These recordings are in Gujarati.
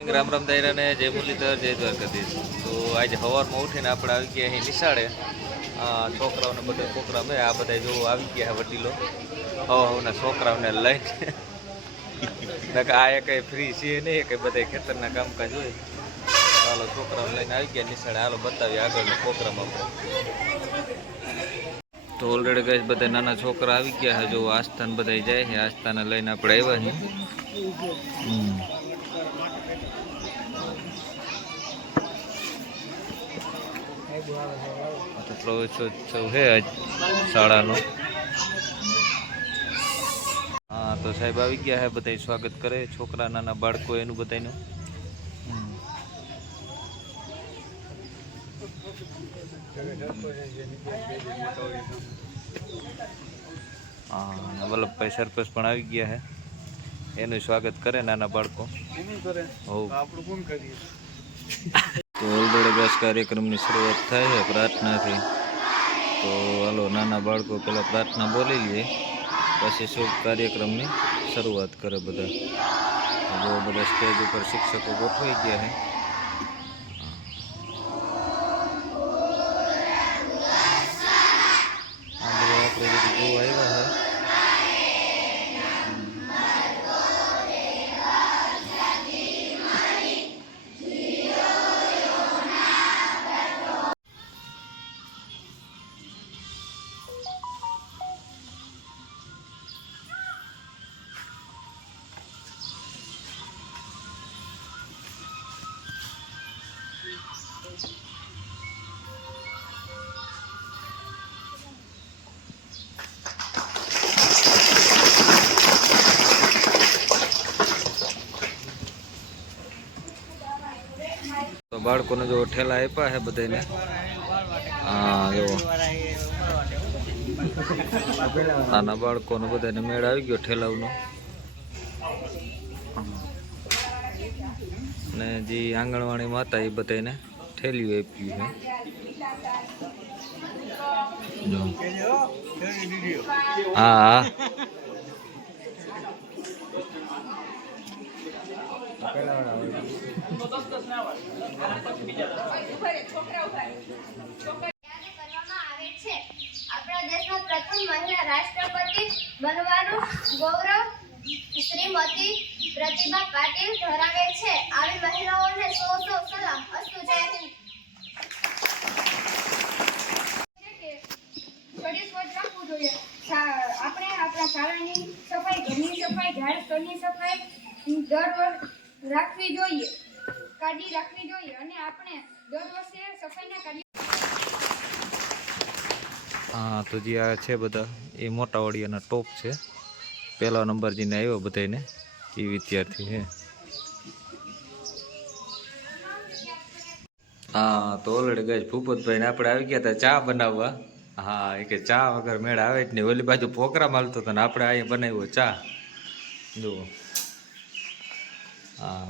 રામ રામ દાયરાને જય મુરલીધર, જય દ્વારકાધીશ. તો આજે સવારમાં ઉઠીને આપણે આવી ગયા અહીં નિશાળે. છોકરાઓને બધા છોકરા મેં આ બધા જો આવી ગયા વડીલો. હવાના છોકરાઓને લઈને. આ એક ફ્રી છે નહીં કઈ બધા ખેતરના કામકાજ હોય. હાલો, છોકરાઓને લઈને આવી ગયા નિશાળે. હાલો, બતાવીએ આગળનો પ્રોગ્રામ આપણે. તો ઓલરેડી ગઈ બધા નાના છોકરા આવી ગયા છે જો આસ્થાન બધા જાય છે આસ્થાને લઈને આપણે આવ્યા છીએ હમ આ તો પ્રવેશોત્સવ છે આજ શાળાનો. હા તો સાહેબ આવી ગયા હે બધા સ્વાગત કરે છોકરા નાના બાળકો એનું બધાનું હા વલ્લભભાઈ સરપંચ પણ આવી ગયા હે. એનું સ્વાગત કરે નાના બાળકો. ઓલરેડી બસ કાર્યક્રમની શરૂઆત થાય છે પ્રાર્થનાથી. તો હાલો, નાના બાળકો પહેલાં પ્રાર્થના બોલી લઈએ. પછી શુભ કાર્યક્રમની શરૂઆત કરે બધા. જો બધા સ્ટેજ ઉપર શિક્ષકો ગોઠવાઈ ગયા છે. બાળકોને જો ઠેલા આપ્યા છે બધાને હા, જો. નાના બાળકોને બધાને મેળ આવી ગયો ઠેલાવનો ને જે આંગણવાડીમાં હતા એ બધાને ઠેલ્યું આપ્યું હા. હા ત્યારે કરવામાં આવે છે આપણા દેશમાં પ્રથમ મહિલા રાષ્ટ્રપતિ બનવાનું ગૌરવ શ્રીમતી પ્રતિભા પાટીલ ધરાવે છે આવી મહિલાઓને સો સલામ અસ્તુ રાખવું જોઈએ આપણે આપણા શાળાની સફાઈ, ઘરની સફાઈ જાહેર સ્થળની સફાઈ દર વર્ષ રાખવી જોઈએ. કાળજી રાખવી જોઈએ અને આપણે દર વર્ષે સફાઈના કાર્ય હા, તો જે આ છે બધા, એ મોટા વાડિયાના ટોપ છે. પહેલો નંબર જેને આવ્યો બધાને એ વિદ્યાર્થી છે. હા, તો ઓલરેડી ગઈ ભૂપતભાઈ ને આપણે આવી ગયા હતા ચા બનાવવા. હા, એ કે ચા વગર મેળ આવે જ નહીં. ઓલી બાજુ પ્રોગ્રામ માલતો હતો ને આપણે અહીંયા બનાવ્યો ચા. જુઓ. હા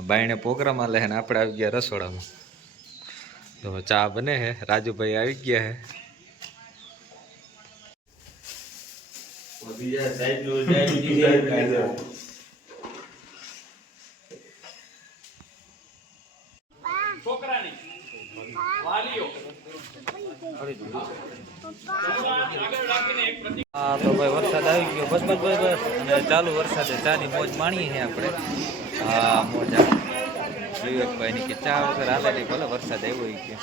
બાયણે પ્રોગ્રામ આલે ને આપણે આવી ગયા રસોડામાં. તો ચા બને હે રાજુભાઈ આવી ગયા છે હા તો ભાઈ વરસાદ આવી ગયો. બસ બસ બસ બસ. અને ચાલુ વરસાદે ચાની મોજ માણીએ છીએ આપણે. હા, મોજ વિવેકભાઈની કે ચા વગર હાલે નહીં, ભલે વરસાદ આવ્યો કે.